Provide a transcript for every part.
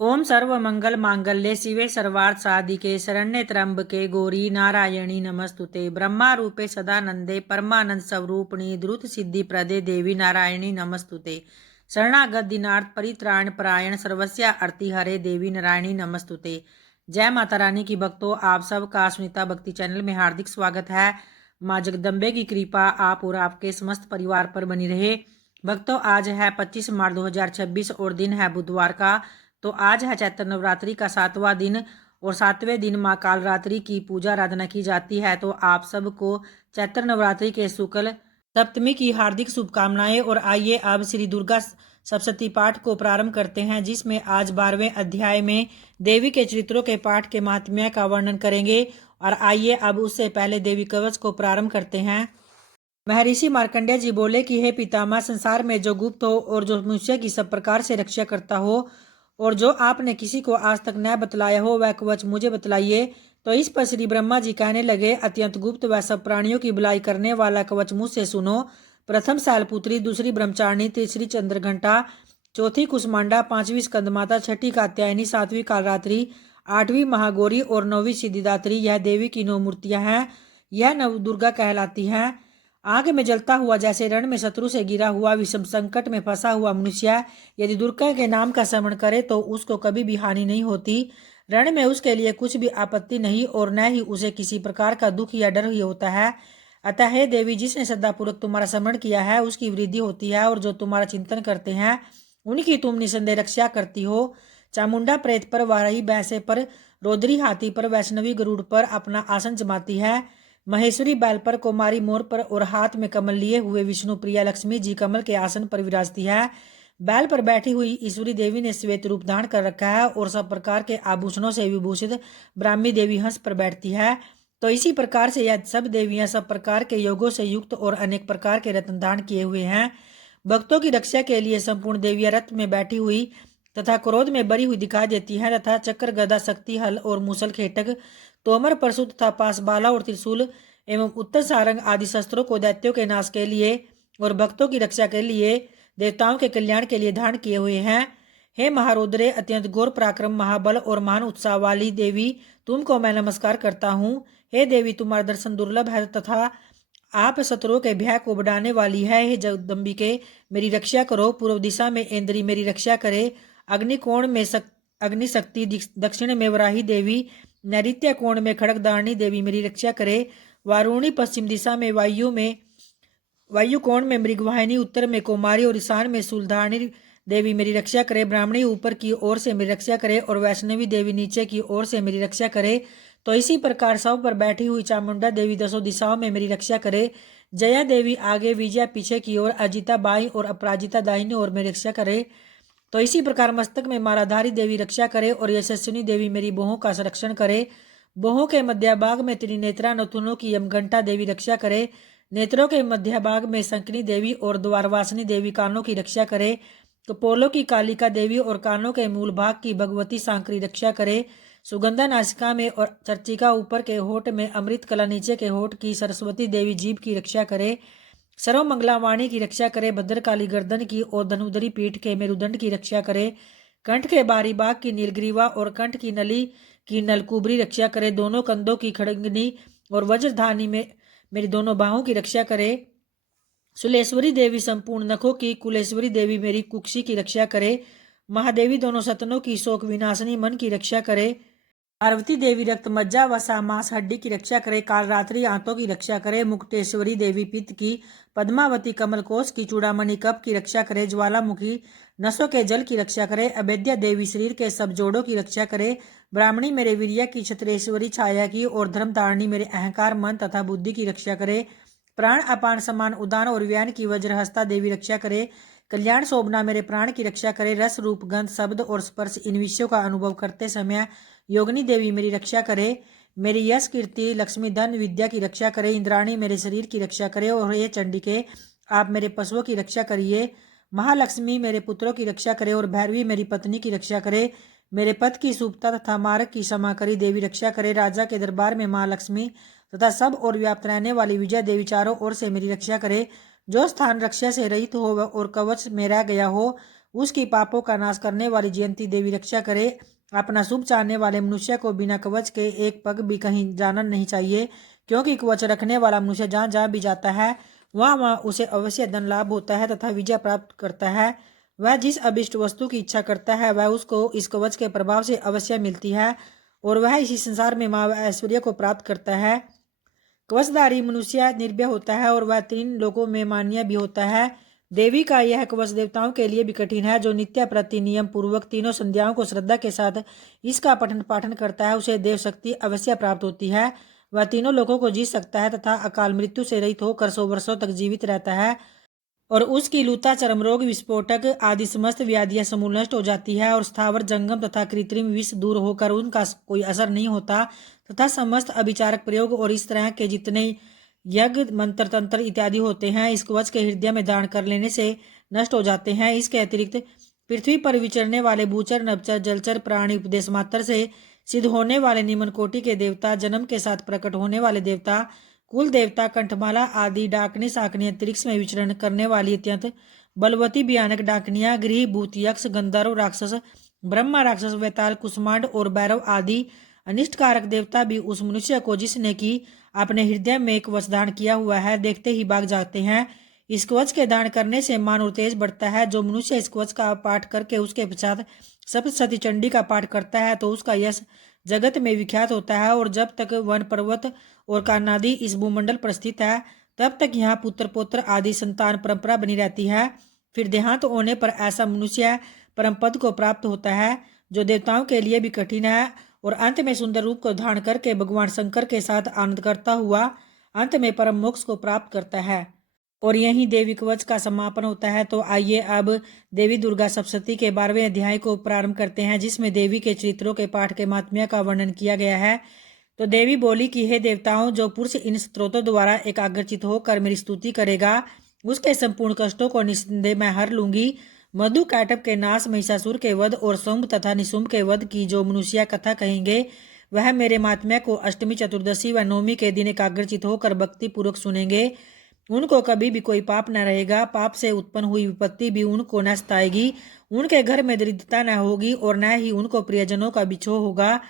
ओम सर्वमंगल मांगल्ये शिवे सर्वार्थ साधिके शरण्ये त्र्यंबके गौरी नारायणी नमस्तुते। ब्रह्मा रूपे सदानंदे परमानंद स्वरूपिणी द्रुत सिद्धि प्रदे देवी नारायणी नमस्तुते। शरणागत दिनार्थ परित्राण परायण सर्वस्या आरती हरे देवी नारायणी नमस्तुते। जय माता रानी की भक्तों, आप सबका सुनीता भक्ति चैनल में हार्दिक स्वागत है। माँ जगदम्बे की कृपा आप और आपके समस्त परिवार पर बनी रहे। भक्तों, आज है 25 मार्च 2026 और दिन है बुधवार का। तो आज है चैत्र नवरात्रि का 7वां दिन और 7वें दिन माँ कालरात्रि की पूजा आराधना की जाती है। तो आप सबको चैत्र नवरात्रि के शुक्ल सप्तमी की हार्दिक शुभकामनाएं। और आइए अब श्री दुर्गा सप्तशती पाठ को प्रारंभ करते हैं, जिसमें आज 12वें अध्याय में देवी के चरित्रों के पाठ के महात्म्य का वर्णन करेंगे। और आइए अब उससे पहले देवी कवच को प्रारंभ करते हैं। महर्षि मार्कंडेय जी बोले कि हे पितामह, संसार में जो गुप्त हो और जो मनुष्य की सब प्रकार से रक्षा करता हो और जो आपने किसी को आज तक न बतलाया हो, वह कवच मुझे बतलाइए। तो इस पर श्री ब्रह्मा जी कहने लगे, अत्यंत गुप्त व सब प्राणियों की भलाई करने वाला कवच मुझसे सुनो। प्रथम शैलपुत्री, दूसरी ब्रह्मचारिणी, तीसरी चंद्रघंटा, चौथी कुसमांडा, पांचवी स्कंदमाता, छठी कात्यायनी, सातवीं कालरात्रि, आठवीं महागौरी और नौवीं सिद्धिदात्री, यह देवी की 9 मूर्तियां हैं। यह नव दुर्गा कहलाती हैं। आग में जलता हुआ, जैसे रण में शत्रु से गिरा हुआ, विषम संकट में फंसा हुआ मनुष्य यदि दुर्गा के नाम का स्मरण करे तो उसको कभी भी हानि नहीं होती। रण में उसके लिए कुछ भी आपत्ति नहीं और न ही उसे किसी प्रकार का दुख या डर ही होता है। अतः हे देवी, जिसने श्रद्धापूर्वक तुम्हारा स्मरण किया है उसकी वृद्धि होती है, और जो तुम्हारा चिंतन करते हैं उनकी तुम निसंदेह रक्षा करती हो। चामुंडा प्रेत पर, वाराही भैंसे पर, रौद्री हाथी पर, वैष्णवी गरुड़ पर अपना आसन जमाती है। महेश्वरी बैल पर, कुमारी मोर पर और हाथ में कमल लिए हुए विष्णु प्रिया लक्ष्मी जी कमल के आसन पर विराजती है। बैल पर बैठी हुई ईश्वरी देवी ने श्वेत रूप धारण कर रखा है और सब प्रकार के आभूषणों से विभूषित ब्राह्मी देवी हंस पर बैठती है। तो इसी प्रकार से यह सब देवियां सब प्रकार के योगों से युक्त और अनेक प्रकार के रत्न धारण किए हुए हैं। भक्तों की रक्षा के लिए संपूर्ण देवियां रथ में बैठी हुई तथा क्रोध में बरी हुई दिखाई देती हैं, तथा चक्र, गदा, शक्ति, हल और मूसल, खेटक, तोमर, परशु तथा पासबाला और त्रिशूल एवं उत्तर सारंग आदि शस्त्रों को दैत्यों के नाश के लिए और भक्तों की रक्षा के लिए, देवताओं के कल्याण के लिए धारण किए हुए हैं। हे महारुद्रे, अत्यंत घोर पराक्रम, महाबल और महान उत्साह वाली देवी, तुमको मैं नमस्कार करता हूँ। हे देवी, तुम्हारा दर्शन दुर्लभ है तथा आप शत्रुओं के भय को बढ़ाने वाली है। हे जगदम्बिके, मेरी रक्षा करो। पूर्व दिशा में इंद्री मेरी रक्षा करे। अग्निकोण में अग्निशक्ति, दक्षिण में वराही देवी, नैऋत्य कोण में खड़गदारिणी देवी मेरी रक्षा करे। वारुणी, पश्चिम दिशा में वायु कोण में मृगवाहिनी, उत्तर में कुमारी और ईशान में शूलधारिणी देवी मेरी रक्षा करे। ब्राह्मणी ऊपर की ओर से मेरी रक्षा करे और वैष्णवी देवी नीचे की ओर से मेरी रक्षा करे। तो इसी प्रकार सब पर बैठी हुई चामुंडा देवी दसों दिशाओं में मेरी रक्षा करे। जया देवी आगे, विजया पीछे की ओर, अजिता बाई और अपराजिता दाहिनी ओर मेरी रक्षा करे। तो इसी प्रकार मस्तक में मालाधारी देवी रक्षा करे और यशस्विनी देवी मेरी बाहों का संरक्षण करे। बाहों के मध्य भाग में त्रिनेत्रा नथुनों की यमघंटा देवी रक्षा करे। नेत्रों के मध्य भाग में शंकिनी देवी और द्वारवासिनी देवी कानों की रक्षा करे। कपोलों की कालिका देवी और कानों के मूल भाग की भगवती सांकरी रक्षा करे। सुगंधा नासिका में और चर्चिका ऊपर के होठ में, अमृत कला नीचे के होठ की सरस्वती देवी जीभ की रक्षा करे। सर्व मंगला वाणी की रक्षा करे। भद्रकाली गर्दन की और धनुधरी पीठ के मेरुदंड की रक्षा करे। कंठ के बारी बाग की नीलग्रीवा और कंठ की नली की नलकुबरी रक्षा करे। दोनों कंधों की खड़गनी और वज्रधानी में मेरी दोनों बाहों की रक्षा करे। सुलेश्वरी देवी संपूर्ण नखों की, कुलेश्वरी देवी मेरी कुक्षी की रक्षा करे। महादेवी दोनों सतनों की, शोक विनाशनी मन की रक्षा करे। पार्वती देवी रक्त, मज्जा, वसा, मांस, हड्डी की रक्षा करे। कालरात्रि आंतों की रक्षा करे। मुक्तेश्वरी देवी पित्त की, पद्मावती कमलकोश की, चूड़ामणि कप की रक्षा करे। ज्वालामुखी नसों के जल की रक्षा करे। अभेद्या देवी शरीर के सब जोड़ों की रक्षा करे। ब्राह्मणी मेरे वीर्य की, क्षत्रेश्वरी छाया की और धर्मधारिणी मेरे अहंकार, मन तथा बुद्धि की रक्षा करे। प्राण, अपान, समान, उदान और व्यान की वज्रहस्ता देवी रक्षा करे। कल्याण, शोभना मेरे प्राण की रक्षा करे। रस, रूप, गंध, शब्द और स्पर्श इन विषयों का अनुभव करते समय योगिनी देवी मेरी रक्षा करे। मेरी यश, कीर्ति, लक्ष्मी, धन, विद्या की रक्षा करे। इंद्राणी मेरे शरीर की रक्षा करे। और ये चंडिके, आप मेरे पशुओं की रक्षा करिए। महालक्ष्मी मेरे पुत्रों की रक्षा करे और भैरवी मेरी पत्नी की रक्षा करे। मेरे पद की शुभता तथा मार्ग की क्षमा करी देवी रक्षा करे। राजा के दरबार में महालक्ष्मी तथा सब और व्याप्त रहने वाली विजय देवी चारों ओर से मेरी रक्षा करे। जो स्थान रक्षा से रहित हो और कवच में रह गया हो उसकी पापों का नाश करने वाली जयंती देवी रक्षा करे। अपना शुभ चाहने वाले मनुष्य को बिना कवच के एक पग भी कहीं जाना नहीं चाहिए, क्योंकि कवच रखने वाला मनुष्य जहाँ जहाँ भी जाता है वहाँ वहाँ उसे अवश्य धन लाभ होता है तथा विजय प्राप्त करता है। वह जिस अभिष्ट वस्तु की इच्छा करता है वह उसको इस कवच के प्रभाव से अवश्य मिलती है और वह इसी संसार में माँ ऐश्वर्य को प्राप्त करता है। कवचधारी मनुष्य निर्भय होता है और वह 3 लोकों में मान्य भी होता है। देवी का यह कवच देवताओं के लिए भी कठिन है। जो नित्य प्रति नियम पूर्वक तीनों संध्याओं को श्रद्धा के साथ इसका पठन पाठन करता है उसे देव शक्ति अवश्य प्राप्त होती है। वह तीनों लोकों को जीत सकता है तथा अकाल मृत्यु से रहित होकर 100 वर्षों तक जीवित रहता है और उसकी लूता, चर्म रोग, विस्फोटक आदि समस्त व्याधियां समूल नष्ट हो जाती है और स्थावर, जंगम तथा कृत्रिम विष दूर होकर उनका कोई असर नहीं होता तथा समस्त अभिचारक प्रयोग और इस तरह के जितने यज्ञ, मंत्र, तंत्र इत्यादि होते हैं इस कवच के हृदय में धारण कर लेने से नष्ट हो जाते हैं। इसके अतिरिक्त पृथ्वी पर विचरने वाले भूचर, नभचर, जलचर प्राणी, उपदेश मात्र से सिद्ध होने वाले निम्न कोटि के देवता, जन्म के साथ प्रकट होने वाले देवता, कुल देवता, कंठमाला आदि डाकनी साकनी अंतरिक्ष में विचरण करने वाली अत्यंत बलवती भयानक डाकनियां, गृह भूत, यक्ष, गंधर्व, राक्षस, ब्रह्मा राक्षस, वैताल, कुष्मांड और भैरव आदि अनिष्टकारक देवता भी उस मनुष्य को जिसने की अपने हृदय में एक कवच धारण किया हुआ है देखते ही भाग जाते हैं। इस कवच के धारण करने से मान और तेज बढ़ता है। जो मनुष्य इस कवच का पाठ करके उसके पश्चात सप्तशती चंडी का पाठ करता है तो उसका यश जगत में विख्यात होता है और जब तक वन पर्वत और कानादि इस भूमंडल पर स्थित है तब तक यहाँ पुत्र पौत्र आदि संतान परंपरा बनी रहती है। फिर देहांत होने पर ऐसा मनुष्य परम पद को प्राप्त होता है जो देवताओं के लिए भी कठिन है और अंत में सुंदर रूप को धारण करके भगवान शंकर के साथ आनंद करता हुआ अंत में परम मोक्ष को प्राप्त करता है और यही देवी कवच का समापन होता है। तो आइए अब देवी दुर्गा सप्तशती के 12वें अध्याय को प्रारंभ करते हैं जिसमें देवी के चरित्रों के पाठ के महात्म्य का वर्णन किया गया है। तो देवी बोली कि हे देवताओं, जो पुरुष इन स्त्रोतों द्वारा एकाग्रचित होकर मेरी स्तुति करेगा उसके संपूर्ण कष्टों को निस्संदेह मैं हर लूंगी। मधु काटप के नाश, महिषासुर के वध और शुंभ तथा निशुंभ के वध की जो मनुष्य कथा कहेंगे वह मेरे महात्म्य को अष्टमी, चतुर्दशी व नवमी के दिन एकाग्रचित होकर भक्ति पूर्वक सुनेंगे। उनको कभी भी कोई पाप न रहेगा। पाप से उत्पन्न हुई विपत्ति भी उनको न सताएगी। उनके घर में दरिद्रता न होगी और न ही उनको प्रियजनों का बिछोह होगा।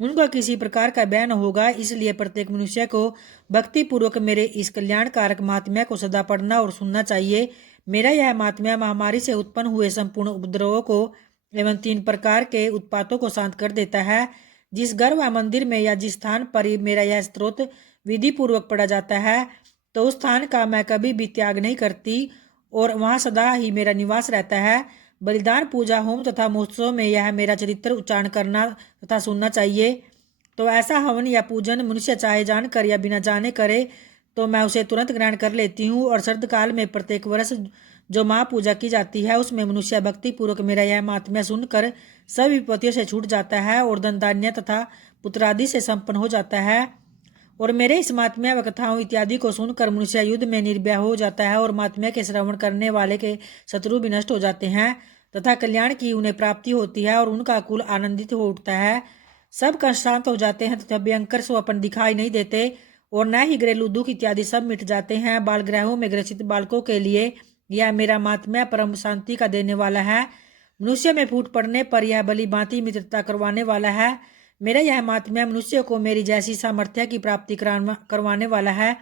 उनको किसी प्रकार का भय न होगा। इसलिए प्रत्येक मनुष्य को भक्ति पूर्वक मेरे इस कल्याणकारक महात्म्य को सदा पढ़ना और सुनना चाहिए। मेरा यह महात्म्य महामारी से उत्पन्न हुए संपूर्ण उपद्रवों को एवं 3 प्रकार के उत्पातों को शांत कर देता है। जिस घर व मंदिर में या जिस स्थान पर मेरा यह स्त्रोत विधि पूर्वक पढ़ा जाता है तो उस स्थान का मैं कभी भी त्याग नहीं करती और वहाँ सदा ही मेरा निवास रहता है। बलिदान, पूजा, होम तथा महोत्सव में यह मेरा चरित्र उच्चारण करना तथा सुनना चाहिए। तो ऐसा हवन या पूजन मनुष्य चाहे जानकर या बिना जाने करे तो मैं उसे तुरंत ग्रहण कर लेती हूँ। और शरद काल में प्रत्येक वर्ष जो महापूजा की जाती है उसमें मनुष्य भक्ति पूर्वक मेरा यह महात्म्य सुनकर सभी विपत्तियों से छूट जाता है और धन धान्य तथा पुत्रादि से संपन्न हो जाता है। और मेरे इस महात्म्य व कथाओं इत्यादि को सुनकर मनुष्य युद्ध में निर्भय हो जाता है और महात्म्य के श्रवण करने वाले के शत्रु भी नष्ट हो जाते हैं तथा कल्याण की उन्हें प्राप्ति होती है और उनका कुल आनंदित हो उठता है। सब कष्ट शांत हो जाते हैं तथा भयंकर स्वप्न दिखाई नहीं देते और न ही घरेलू दुख इत्यादि सब मिट जाते हैं। बाल गृहों में ग्रसित बालकों के लिए यह मेरा महात्म्य परम शांति का देने वाला है। मनुष्य में फूट पड़ने पर यह भली भांति मित्रता करवाने वाला है। मेरा यह महात्म्य मनुष्य को मेरी जैसी सामर्थ्य की प्राप्ति करवाने वाला है।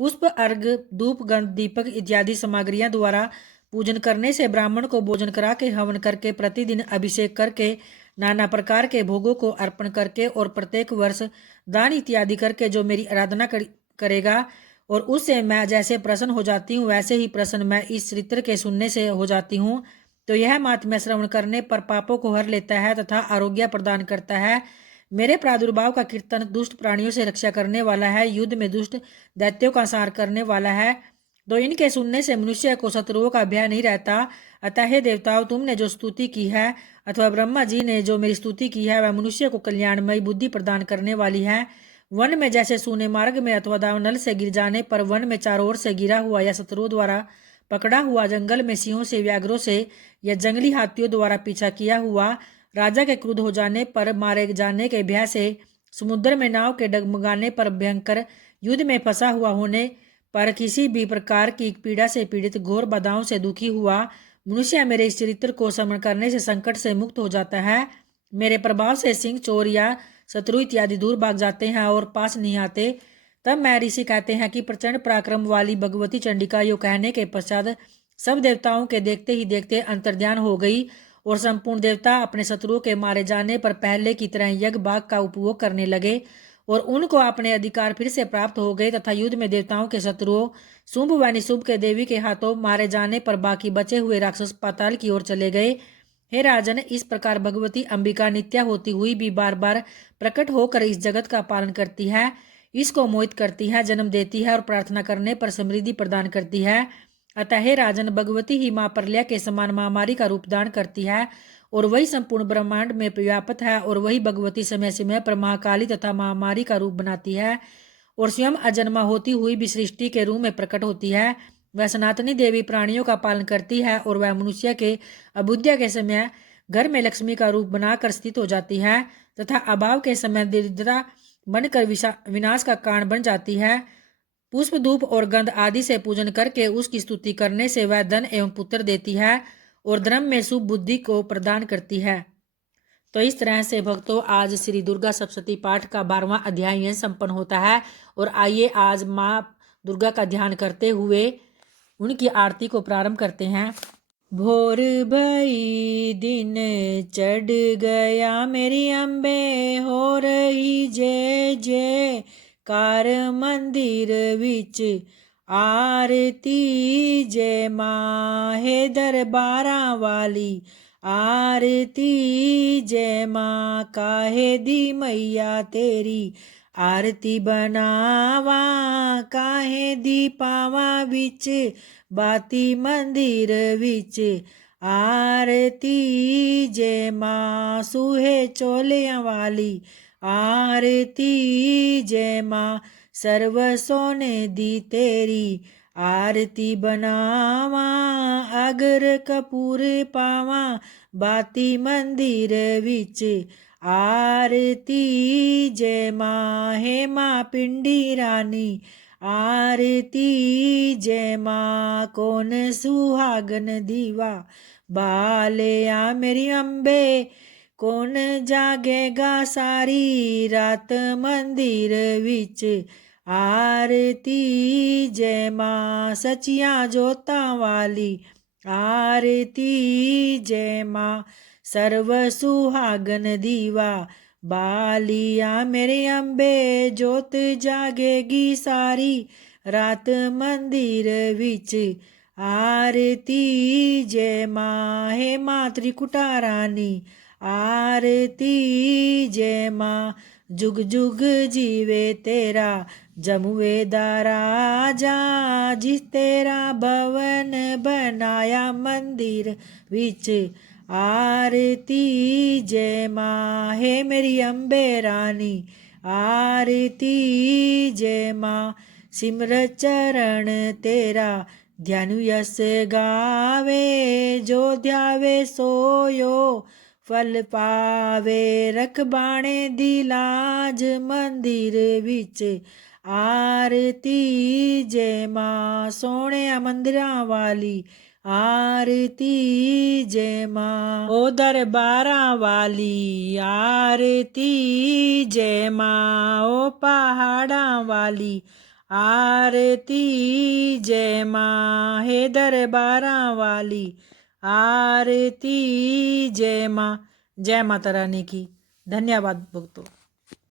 पुष्प, अर्घ, धूप, गंध, दीपक इत्यादि सामग्रियां द्वारा पूजन करने से, ब्राह्मण को भोजन करा के, हवन करके, प्रतिदिन अभिषेक करके, नाना प्रकार के भोगों को अर्पण करके और प्रत्येक वर्ष दान इत्यादि करके जो मेरी आराधना करेगा और उससे मैं जैसे प्रसन्न हो जाती हूँ वैसे ही प्रसन्न मैं इस चरित्र के सुनने से हो जाती हूँ। तो यह महात्म्य श्रवण करने पर पापों को हर लेता है तथा आरोग्य प्रदान करता है। मेरे प्रादुर्भाव का कीर्तन दुष्ट प्राणियों से रक्षा करने वाला है, युद्ध में दुष्ट दैत्यों का संहार करने वाला है। तो इनके सुनने से मनुष्य को शत्रुओं का भय नहीं रहता। अतः हे देवताओं, तुमने जो स्तुति की है अथवा ब्रह्मा जी ने जो मेरी स्तुति की है वह मनुष्य को कल्याणमयी बुद्धि प्रदान करने वाली है। वन में जैसे सूने मार्ग में अथवा दावनल से गिर जाने पर वन में चारों ओर से गिरा हुआ या शत्रुओं द्वारा पकड़ा हुआ, जंगल में सिंहों से, व्याघ्रों से या जंगली हाथियों द्वारा पीछा किया हुआ, राजा के क्रुद्ध हो जाने पर, मारे जाने के भय से, समुद्र में नाव के डगमगाने पर, भयंकर युद्ध में फंसा हुआ होने पर, किसी भी प्रकार की पीड़ा से पीड़ित, घोर बाधाओं से दुखी हुआ, मनुष्य मेरे इस चरित्र को स्मरण करने से संकट से मुक्त हो जाता है। मेरे प्रभाव से सिंह, चोर या शत्रु इत्यादि दूर भाग जाते हैं और पास नहीं आते। तब मैं ऋषि कहते हैं कि प्रचंड पराक्रम वाली भगवती चंडिका यो कहने के पश्चात सब देवताओं के देखते ही देखते अंतर्ध्यान हो गई और संपूर्ण देवता अपने शत्रुओं के मारे जाने पर पहले की तरह यज्ञ भाग का उपभोग करने लगे और उनको अपने अधिकार फिर से प्राप्त हो गए तथा युद्ध में देवताओं के शत्रुओं शुंभ व निशुंभ के देवी के हाथों मारे जाने पर बाकी बचे हुए राक्षस पाताल की ओर चले गए। हे राजन, इस प्रकार भगवती अंबिका नित्या होती हुई भी बार बार प्रकट होकर इस जगत का पालन करती है, इसको मोहित करती है, जन्म देती है और प्रार्थना करने पर समृद्धि प्रदान करती है। अतः हे राजन, भगवती ही माँ प्रलय के समान महामारी का रूप दान करती है और वही संपूर्ण ब्रह्मांड में व्याप्त है और वही भगवती समय समय पर महाकाली तथा महामारी का रूप बनाती है और स्वयं अजन्मा होती हुई भी सृष्टि के रूप में प्रकट होती है। वह सनातनी देवी प्राणियों का पालन करती है और वह मनुष्य के अबुद्धिया के समय घर में लक्ष्मी का रूप बनाकर स्थित हो जाती है तथा अभाव के समय दरिद्रता बनकर विनाश का कारण बन जाती है। पुष्प, धूप और गंध आदि से पूजन करके उसकी स्तुति करने से वह धन एवं पुत्र देती है और धर्म में शुभ बुद्धि को प्रदान करती है। तो इस तरह से भक्तों, आज श्री दुर्गा सप्तशती पाठ का 12वां अध्याय यह संपन्न होता है। और आइए आज माँ दुर्गा का ध्यान करते हुए उनकी आरती को प्रारंभ करते हैं। भोर भई दिन चढ़ गया, मेरी अम्बे हो रही जय जय कार, मंदिर विच आरती जय माँ है दरबारा वाली, आरती जय माँ काहे दी मैया तेरी, आरती बनावा काहे दी पावा विच बाती मंदिर विच, आरती जय माँ सूहे चोलियां वाली, आरती जय माँ सर्व सोने दी तेरी, आरती बनावा अगर कपूर पावा बाती मंदिर विच, आरती जय माँ हे माँ पिंडी रानी, आरती जय माँ कौन सुहागन दीवा बालिया, मेरी अम्बे कौन जागेगा सारी रात मंदिर विच, आरती जय माँ सचिया जोता वाली, आरती जय माँ सर्व सुहागन दीवा बालिया, मेरे अम्बे जोत जागेगी सारी रात मंदिर विच, आरती जय माँ हे माँ त्रिकुटा रानी, आरती जय माँ जुग जुग जीवे तेरा जमुवे दा राजा, जिस तेरा भवन बनाया मंदिर विच, आरती जय माँ हे मेरी अम्बे रानी, आरती जय माँ सिमरत चरण तेरा ध्यानु यस गावे, जो ध्यावे सोयो फल पावे, रख बाणे दी लाज मंदिर विच, आरती जय माँ सोने मंदिरां वाली, आरती जय माँ ओ दरबारा वाली, आरती जय माँ ओ पहाड़ा वाली, आरती जय माँ हे दरबारा वाली, आरती जय माँ। जय माता रानी की। धन्यवाद भक्तों।